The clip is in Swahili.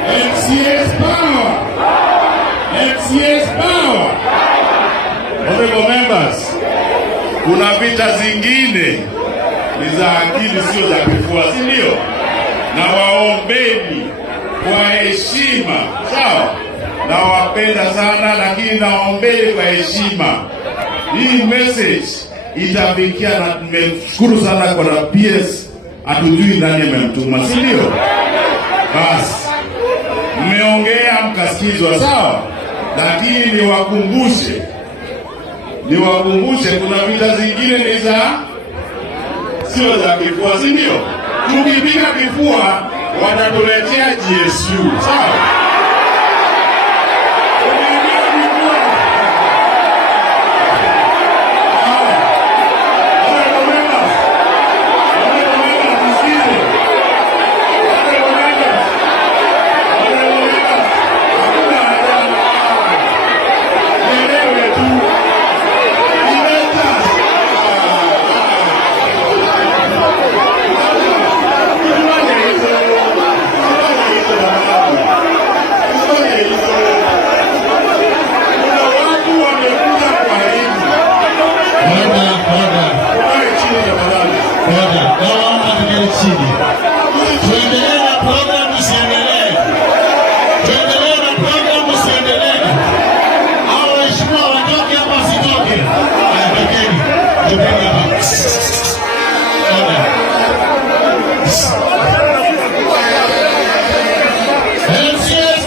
MCAs power! MCAs power! Honorable members, kuna vita zingine ni za akili, sio za kifua, si ndio? Na waombeni kwa heshima, sawa? Na wapenda sana, lakini naombeni kwa heshima. Hii message itafikia, na tumeshukuru sana kwa na PS, hatujui nani amemtuma, si ndio? Basi mmeongea mkasikizwa, sawa, lakini niwakumbushe kuna vita zingine ni za sio za kifua, si ndio? Tukipiga kifua watatuletea GSU, sawa? Thank you.